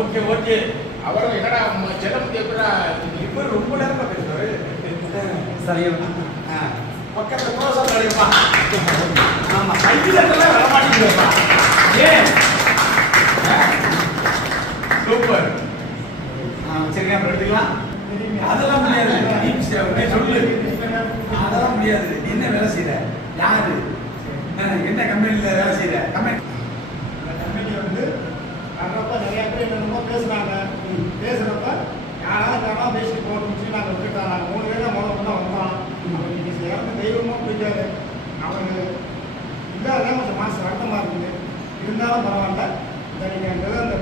Okay okay. அவரும் என்னடா செல்லப்பத்தி எப்படா இப்ப ரொம்ப நேரமா பேசுறாரு. சரியா பக்கத்துல க்ளோஸ் அப் பண்ணிருப்பா. ஆமா கையில எல்லாம் வர மாட்டேங்குதுப்பா. ஏன் சூப்பர். சரிங்க அப்புறம் எடுத்துக்கலாம். அதெல்லாம் முடியாது. நீ சொல்லு. அதெல்லாம் முடியாது. நீ என்ன வேலை செய்யற? யாரு? என்ன கம்பெனில வேலை செய்யற? கம்பெனி வந்து வர்றப்ப நிறைய பேர் என்னென்னமோ பேசுனாங்க. பேசுறப்ப யாராவது தரமா பேசிட்டு போகணும்னு நாங்கள் விட்டுட்டாங்க. 3 பேர் தான் முதல்ல வந்தோம். இன்னைக்கு இறந்து தெய்வமும் பிடிக்காது. அவங்க இல்லாதான் கொஞ்சம் மனசு வருத்தமாக இருக்குது. இருந்தாலும் பரவாயில்ல. இந்த அந்த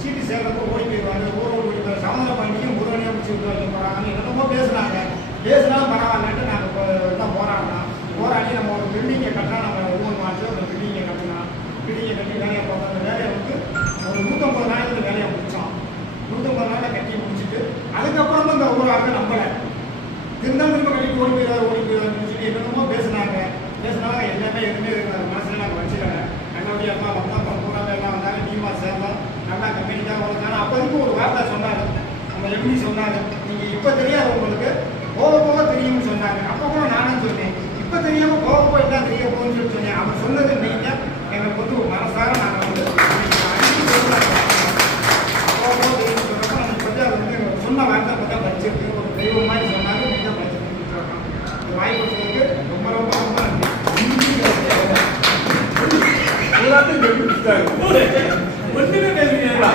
சீட்டு சேர்றப்போ ஓடி போயிடுவாங்க. ஊரோடு ஓடி போய் சமதனை பண்ணியும் முருகனையாக பிடிச்சி விட்டு வைக்க போகிறாங்கன்னு என்னென்னமோ பேசுனாங்க. பேசினாலும் பரவாயில்லன்ட்டு நாங்கள் தான் போராடினோம். போராடி நம்ம ஒரு பில்டிங்கை கட்டினா நம்ம 3 மாதத்தில் ஒரு பில்டிங்கை கட்டினோம். பில்டிங்கை கட்டி வேலையை பார்த்தோம். அந்த வேலையை வந்து ஒரு 150 நாளைக்கு வேலையை முடித்தோம். 150 நாளில் கட்டி முடிச்சுட்டு அதுக்கப்புறமா இந்த ஊராக நம்பலை. திரும்ப கட்டிட்டு ஓடி போயிடுவாருன்னு சொல்லி என்னென்னமோ பேசுனாங்க. எல்லாமே எதுவுமே மனசில் நாங்கள் வச்சுக்கல. என்னுடைய அம்மா அப்பா பூராவே எல்லாம் வந்தாங்க. நீமா சேர்ந்தோம். நல்லா கம்பெனிக்காக வந்தாங்க. அப்போதைக்கு ஒரு வார்த்தை சொன்னாங்க. நம்ம எப்படி சொன்னாங்க, நீங்கள் இப்போ தெரியாது உங்களுக்கு போக போக தெரியும்னு சொன்னாங்க. அப்போ கூட நானும் சொன்னேன், இப்போ தெரியாமல் போக போய் தான் தெரிய போகுன்னு சொல்லி சொன்னேன். அவர் சொன்னது நீங்கள் எங்களுக்கு வந்து ஒரு மனசார நாங்கள் வந்து அடிச்சு சொல்லுவாங்க. போக போக தெரியும்னு சொல்கிறப்ப நம்ம வந்து அது வந்து சொன்ன வார்த்தை பார்த்தா படிச்சிருக்கு. ஒரு தெய்வம் மாதிரி சொன்னாங்க. நீங்கள் படிச்சிருக்கோம். இந்த வாய்ப்பு கொடுத்ததுக்கு ரொம்ப ரொம்ப ரொம்ப நன்றி. எல்லாத்தையும் ஒண்ணுமே பேசுறீங்களா?